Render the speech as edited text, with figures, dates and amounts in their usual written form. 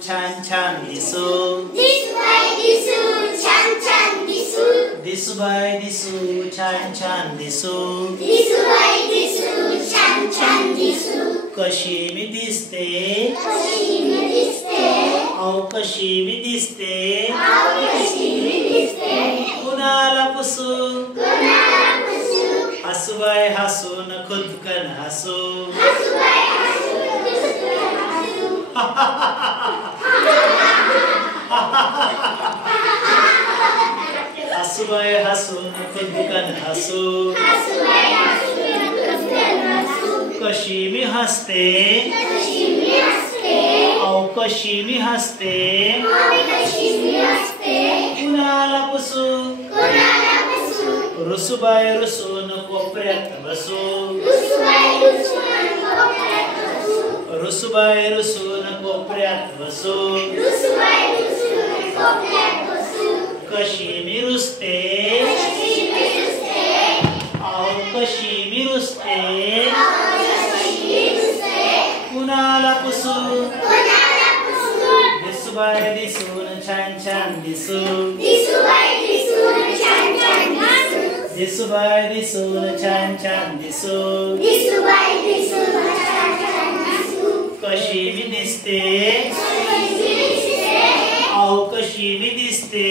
छान छान दिसू. दिसूबाई दिसू छान छान दिसू. दिसूबाई दिसू छान छान दिसू. दिसूबाई दिसू छान छान दिसू. कशी मी दिसते, कशी मी दिसते, अहो कशी मी दिसते, कशी मी दिसते. कुणाला पुसू, कोणाला पुसू. हसूबाई हसून खुदकन हसू. हसूबाई हसू खुदकन हसू. हसूबाई हसून खुदकन हसू. हसूबाई हसून खुदकन हसू. कशी मी हसते, कशी मी हसते, अहो कशी मी हसते, कशी मी हसते. कुणाला पुसू, कोणाला पुसू. रुसूबाई रुसून कोपऱ्यात बसू. रुसूबाई रुसून कोपऱ्यात बसू. रुसूबाई रुसून कोपऱ्यात बसू. रुसूबाई रुसून कोपऱ्यात बसू. कशी मी रुसते, कशी मी रुसते, अहो कशी मी रुसते, कशी मी रुसते. कुणाला पुसू. कोणाला पुसू. दिसूबाई दिसून छान छान दिसू. दिसूबाई दिसून छान छान दिसू. दिसूबाई दिसून छान छान दिसू. दिसूबाई दिसून छान छान दिसू. कशी मी दिसते, कशी मी दिसते, अहो कशी मी दिसते,